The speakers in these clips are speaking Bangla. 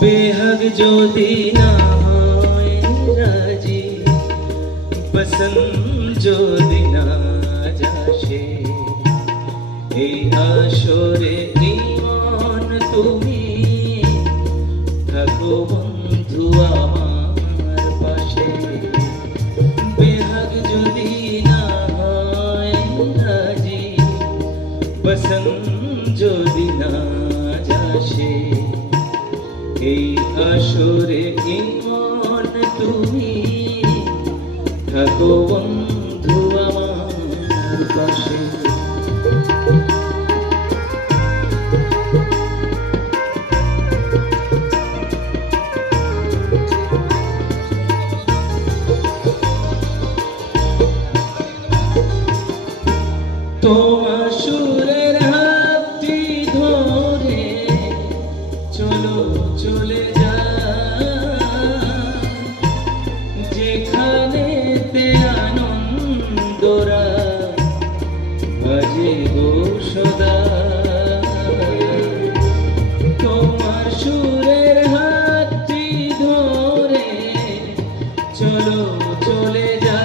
बेहद যদি না হয় রাজি, পছন্দ যদি না যাসে, এই আসরে জীবন তুমি থাকো বন্ধু আমার পাশে। বেহদ যদি না হয় রাজি, পছন্দ যদি না যাসে, এই আসরে জীবন তুমি থাকো বন্ধু আমার পাশে। তোমার সুরের হাতটি ধরে চলো চলে যা, যেখানেতে আনন্দরা বাজে গো সদা। তোমার সুরের হাতটি ধরে চলো চলে যা,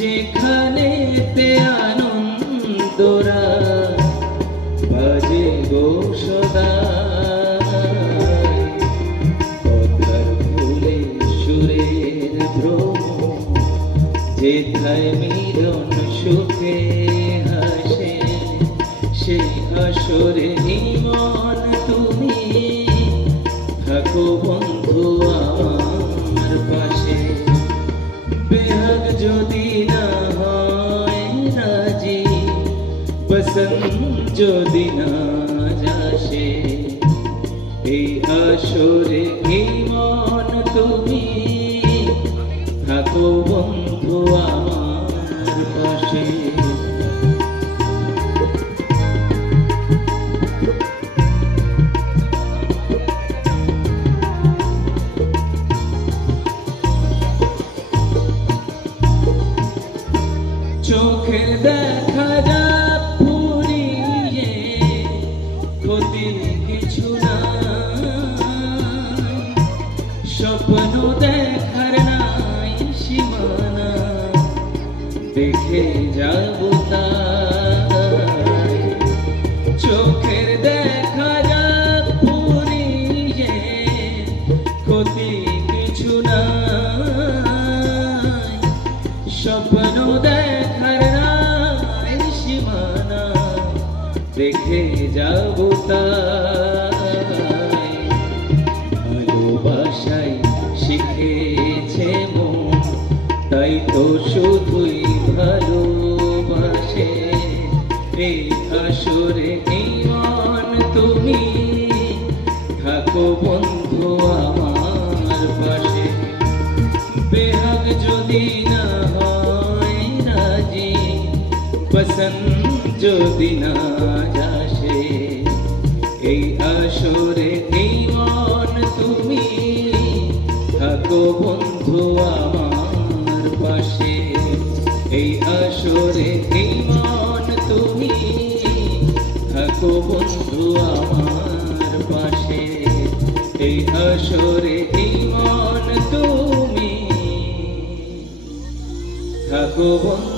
যেখানেতে আনন্দরা বাজে গো সদা। পদ্মার ফুলে সুরের ভ্রম, যেথায় মিলন সুখে হাসে, সেই আসরে জীবন তুমি থাকো বন্ধু আমার পাশে। বেহদ যদি না হয় রাজি, পছন্দ যদি না যাসে, এই আসরে জীবন তুমি থাকো বন্ধু আমার পাশে। চোখের দেখা যা ফুরিয়ে, ক্ষতি কিছু না, স্বপ্ন দেখার নাই সীমানা, দেখে যাব তাই। চোখের দেখা যা ফুরিয়ে, ক্ষতি কিছু না, স্বপ্ন দেখার নাই সীমানা, দেখে যাব তাই। ভালোবাসায় শিখেছে মন, তাই তো শুধুই ভালোবাসে, এই আসরে জীবন তুমি থাকো বন্ধু আমার পাশে। বেহদ যদি না হয় রাজি, পছন্দ যদি না যাসে, এই আসরে জীবন তুমি থাকো বন্ধু আমার পাশে। এই আসরে জীবন তুমি থাকো বন্ধু আমার পাশে। এই আসরে জীবন তুমি থাকো বন্ধু।